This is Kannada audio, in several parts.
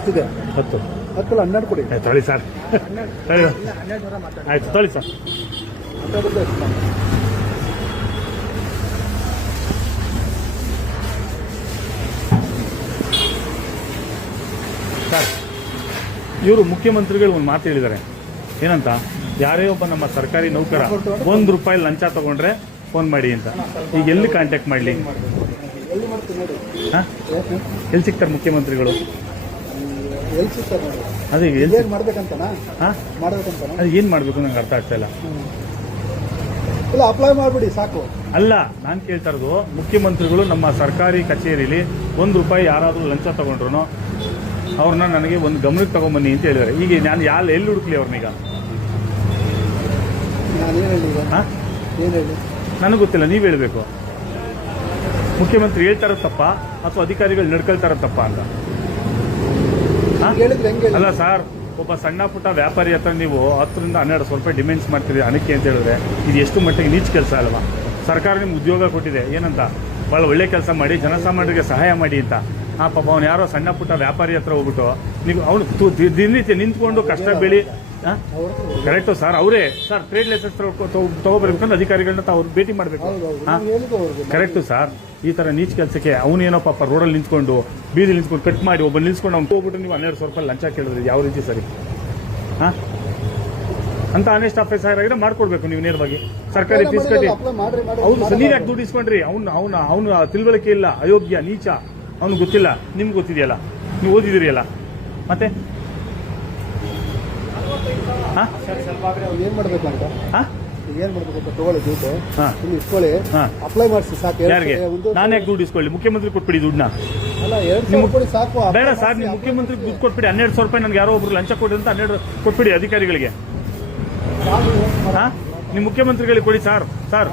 ಎಷ್ಟಿದೆ? 10. 10 12 ಕೊಡಿ. ತೊಳಿ ಸರ್, ಆಯ್ತು ತೊಳಿ ಸರ್. ಸರ್, ಇವರು ಮುಖ್ಯಮಂತ್ರಿಗಳು ಒಂದು ಮಾತು ಹೇಳಿದ್ದಾರೆ. ಏನಂತ? ಯಾರೇ ಒಬ್ಬ ನಮ್ಮ ಸರ್ಕಾರಿ ನೌಕರ ₹1 ಲಂಚ ತಗೊಂಡ್ರೆ ಫೋನ್ ಮಾಡಿ ಅಂತ. ಈಗ ಎಲ್ಲಿ ಕಾಂಟ್ಯಾಕ್ಟ್ ಮಾಡಲಿ? ಎಲ್ಲಿ ಸಿಗ್ತಾರೆ ಮುಖ್ಯಮಂತ್ರಿಗಳು? ಅದೇ ಅದು ಏನ್ ಮಾಡ್ಬೇಕು ನಂಗೆ ಅರ್ಥ ಆಗ್ತಾ ಇಲ್ಲ. ಅಪ್ಲೈ ಮಾಡ್ಬಿಡಿ ಸಾಕು. ಅಲ್ಲ, ನಾನು ಕೇಳ್ತಾ ಇರೋದು, ಮುಖ್ಯಮಂತ್ರಿಗಳು ನಮ್ಮ ಸರ್ಕಾರಿ ಕಚೇರಿಯಲ್ಲಿ ₹1 ಯಾರಾದ್ರೂ ಲಂಚ ತಗೊಂಡ್ರು ಅವ್ರನ್ನ ನನಗೆ ಒಂದು ಗಮನಕ್ಕೆ ತಗೊಂಬನ್ನಿ ಅಂತ ಹೇಳಿದ್ದಾರೆ. ಈಗ ನಾನು ಎಲ್ಲಿ ಹುಡುಕ್ಲಿ ಅವ್ರನ್ನೀಗ? ನನಗೆ ಗೊತ್ತಿಲ್ಲ, ನೀವ್ ಹೇಳ್ಬೇಕು. ಮುಖ್ಯಮಂತ್ರಿ ಹೇಳ್ತಾರ ತಪ್ಪ ಅಥವಾ ಅಧಿಕಾರಿಗಳು ನಡ್ಕೊಳ್ತಾರ ತಪ್ಪ ಅಂತ? ಅಲ್ಲ ಸರ್, ಒಬ್ಬ ಸಣ್ಣ ಪುಟ್ಟ ವ್ಯಾಪಾರಿ ಹತ್ರ ನೀವು 10 ರಿಂದ 12 ರೂಪಾಯಿ ಡಿಮ್ಯಾಂಡ್ಸ್ ಮಾಡ್ತೀರಿ ಹಣಕ್ಕೆ ಅಂತ ಹೇಳಿದ್ರೆ ಇದು ಎಷ್ಟು ಮಟ್ಟಿಗೆ ನೀಚ ಕೆಲಸ ಅಲ್ವಾ? ಸರ್ಕಾರ ನಿಮ್ಗೆ ಉದ್ಯೋಗ ಕೊಟ್ಟಿದೆ, ಏನಂತ? ಭಾಳ ಒಳ್ಳೆ ಕೆಲಸ ಮಾಡಿ ಜನಸಾಮಾನ್ಯರಿಗೆ ಸಹಾಯ ಮಾಡಿ ಅಂತ. ಪಾಪ ಅವ್ನು ಯಾರೋ ಸಣ್ಣ ಪುಟ್ಟ ವ್ಯಾಪಾರಿ ಹತ್ರ ಹೋಗ್ಬಿಟ್ಟು ನೀವು ಅವನು ದಿನನಿತ್ಯ ನಿಂತ್ಕೊಂಡು ಕಷ್ಟ ಬೆಳಿ. ಕರೆಕ್ಟು ಸರ್, ಅವರೇ ಸರ್ ಟ್ರೇಡ್ ಲೈಸೆನ್ಸ್ ತಗೋಬರ್ಬೇಕಂದ್ರೆ ಅಧಿಕಾರಿಗಳನ್ನ ಅವ್ರು ಭೇಟಿ ಮಾಡಬೇಕು. ಕರೆಕ್ಟು ಸರ್, ಈ ತರ ನೀಚ್ ಕೆಲಸಕ್ಕೆ ಅವನೇನೋ ಪಾಪ ರೋಡಲ್ಲಿ ನಿಂತ್ಕೊಂಡು ಬೀದಿ ನಿಂತ್ಕೊಂಡು ಕಟ್ ಮಾಡಿ ಒಬ್ಬ ನಿಲ್ಸ್ಕೊಂಡು ಅವ್ನು ಹೋಗ್ಬಿಟ್ಟು ನೀವು ₹1200 ಲಂಚ ಕೇಳಿದ್ರಿ, ಯಾವ ರೀತಿ ಸರಿ? ಅಂತ ಆನೆಸ್ಟ್ ಆಫೀಸರ್ ಆಗಿದ್ರೆ ಮಾಡ್ಕೊಡ್ಬೇಕು ನೀವು ನೇರವಾಗಿ. ಸರ್ಕಾರಿ ಫೀಸ್ ಕಟ್ಟಿ. ಹೌದು ಸರ್, ನೀವ್ ಯಾಕೆ ದುಡ್ಡು ಇಸ್ಕೊಂಡ್ರಿ? ಅವನು ತಿಳುವಳಿಕೆ ಇಲ್ಲ, ಅಯೋಗ್ಯ, ನೀಚ, ಅವ್ನು ಗೊತ್ತಿಲ್ಲ. ನಿಮ್ಗೆ ಗೊತ್ತಿದೆಯಲ್ಲ, ನೀವು ಓದಿದಿರಿಯಲ್ಲ, ಮತ್ತೆ ಏನ್ ಮಾಡ್ಬೇಕು ಅಂತ ಏನ್ ಮಾಡ್ಬೇಕು? ತಗೊಳ್ಳಿ ದುಡ್ಡು, ಇಸ್ಕೊಳ್ಳಿ, ಅಪ್ಲೈ ಮಾಡಿಸಿ ಸಾಕು. ಯಾರಿಗೆ? ನಾನು ಯಾಕೆ ದುಡ್ಡು ಇಸ್ಕೊಳ್ಳಿ? ಮುಖ್ಯಮಂತ್ರಿ ಕೊಟ್ಬಿಡಿ ದುಡ್ಡನ್ನ. ಸಾಕು. ಬೇಡ ಸರ್, ನೀವು ಮುಖ್ಯಮಂತ್ರಿ ದುಡ್ಡು ಕೊಟ್ಬಿಡಿ. ₹1200 ನನಗೆ ಯಾರೋ ಒಬ್ರು ಲಂಚ ಕೊಡಿ ಅಂತ 12 ಕೊಟ್ಬಿಡಿ ಅಧಿಕಾರಿಗಳಿಗೆ. ನೀವು ಮುಖ್ಯಮಂತ್ರಿಗಳಿಗೆ ಕೊಡಿ ಸರ್. ಸರ್,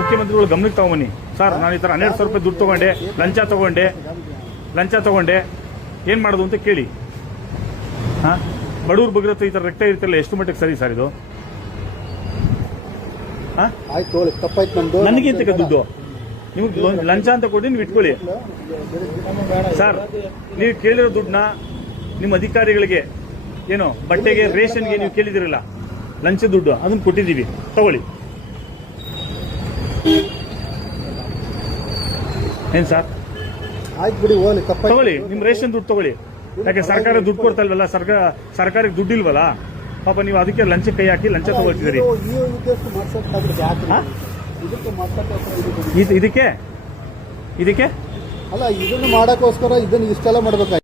ಮುಖ್ಯಮಂತ್ರಿಗಳು ಗಮನಕ್ಕೆ ತಗೊಂಬನ್ನಿ ಸರ್. ನಾನು ಈ ತರ ₹1200 ದುಡ್ಡು ತಗೊಂಡೆ, ಲಂಚ ತಗೊಂಡೆ, ಏನ್ ಮಾಡೋದು ಅಂತ ಕೇಳಿ. ಬಡವ್ರ ಬಗ್ಗೆ ಈ ತರ ರಕ್ತ ಇರ್ತಿಲ್ಲ, ಎಷ್ಟು ಮಟ್ಟಿಗೆ ಸರಿ ಸರ್ ಇದು? ನನಗಿಂತ ದುಡ್ಡು ನೀವು ಲಂಚ ಅಂತ ಕೊಡಿ, ನೀವು ಇಟ್ಕೊಳ್ಳಿ ಸರ್. ನೀವು ಕೇಳಿರೋ ದುಡ್ಡನ್ನ ನಿಮ್ಮ ಅಧಿಕಾರಿಗಳಿಗೆ ಏನೋ ಬಟ್ಟೆಗೆ, ರೇಷನ್ಗೆ ನೀವು ಕೇಳಿದಿರಲ್ಲ, ಲಂಚ ದುಡ್ಡು ಅದನ್ನ ಕೊಟ್ಟಿದ್ದೀವಿ, ತಗೊಳ್ಳಿ. ಏನ್ ಸರ್? ತಗೊಳ್ಳಿ, ನಿಮ್ ರೇಷನ್ ದುಡ್ಡು ತಗೊಳ್ಳಿ. ಯಾಕೆ ಸರ್ಕಾರ ದುಡ್ಡು ಕೊಡ್ತಾ ಇಲ್ವಲ್ಲ, ಸರ್ಕಾರಕ್ಕೆ ದುಡ್ಡು ಇಲ್ವಲ್ಲ ಪಾಪ, ನೀವು ಅದಕ್ಕೆ ಲಂಚ ಕೈ ಹಾಕಿ ಲಂಚ ತಗೊಳ್ತಿದ್ದೀರಿ. ಇದಕ್ಕೆ ಅಲ್ಲ, ಇದನ್ನು ಮಾಡಕ್ಕೋಸ್ಕರ ಇದನ್ನ ಇಷ್ಟೆಲ್ಲ ಮಾಡ್ಬೇಕಾಗಿ